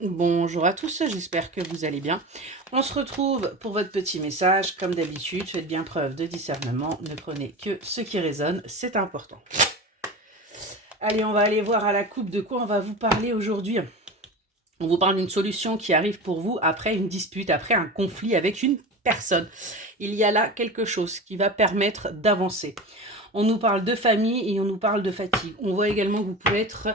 Bonjour à tous, j'espère que vous allez bien. On se retrouve pour votre petit message. Comme d'habitude, faites bien preuve de discernement. Ne prenez que ce qui résonne, c'est important. Allez, on va aller voir à la coupe de quoi on va vous parler aujourd'hui. On vous parle d'une solution qui arrive pour vous après une dispute, après un conflit avec une personne. Il y a là quelque chose qui va permettre d'avancer. On nous parle de famille et on nous parle de fatigue. On voit également que vous pouvez être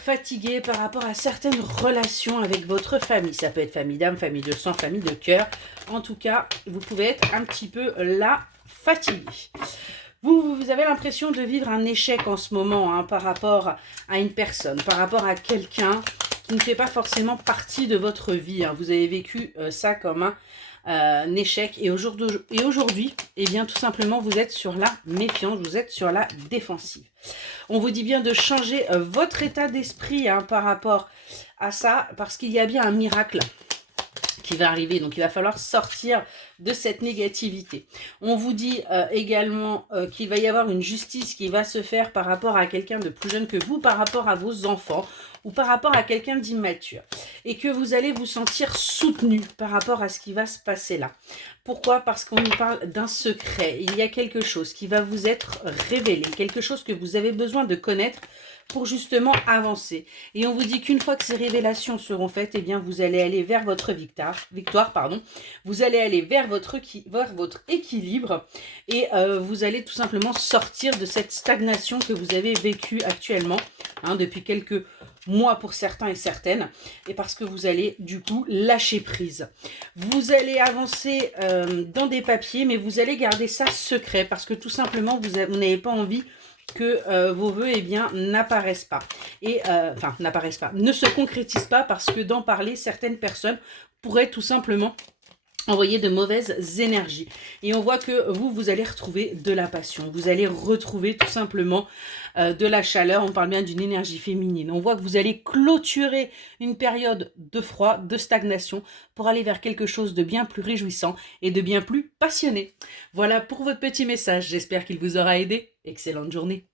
fatigué par rapport à certaines relations avec votre famille. Ça peut être famille d'âme, famille de sang, famille de cœur. En tout cas, vous pouvez être un petit peu là fatigué. Vous avez l'impression de vivre un échec en ce moment par rapport à une personne, par rapport à quelqu'un qui ne fait pas forcément partie de votre vie. Vous avez vécu ça comme un échec. Et aujourd'hui, eh bien, tout simplement, vous êtes sur la méfiance, vous êtes sur la défensive. On vous dit bien de changer votre état d'esprit par rapport à ça, parce qu'il y a bien un miracle qui va arriver. Donc, il va falloir sortir de cette négativité. On vous dit également qu'il va y avoir une justice qui va se faire par rapport à quelqu'un de plus jeune que vous, par rapport à vos enfants ou par rapport à quelqu'un d'immature. Et que vous allez vous sentir soutenu par rapport à ce qui va se passer là. Pourquoi? Parce qu'on nous parle d'un secret. Il y a quelque chose qui va vous être révélé, quelque chose que vous avez besoin de connaître pour justement avancer. Et on vous dit qu'une fois que ces révélations seront faites, eh bien, vous allez aller vers votre victoire, pardon. Vous allez aller vers votre équilibre et vous allez tout simplement sortir de cette stagnation que vous avez vécue actuellement depuis quelques mois pour certains et certaines, et parce que vous allez du coup lâcher prise. Vous allez avancer dans des papiers, mais vous allez garder ça secret parce que tout simplement vous n'avez pas envie que vos vœux n'apparaissent pas. Et n'apparaissent pas, ne se concrétisent pas, parce que d'en parler, certaines personnes pourraient tout simplement envoyer de mauvaises énergies. Et on voit que vous allez retrouver de la passion. Vous allez retrouver tout simplement de la chaleur. On parle bien d'une énergie féminine. On voit que vous allez clôturer une période de froid, de stagnation, pour aller vers quelque chose de bien plus réjouissant et de bien plus passionné. Voilà pour votre petit message. J'espère qu'il vous aura aidé. Excellente journée.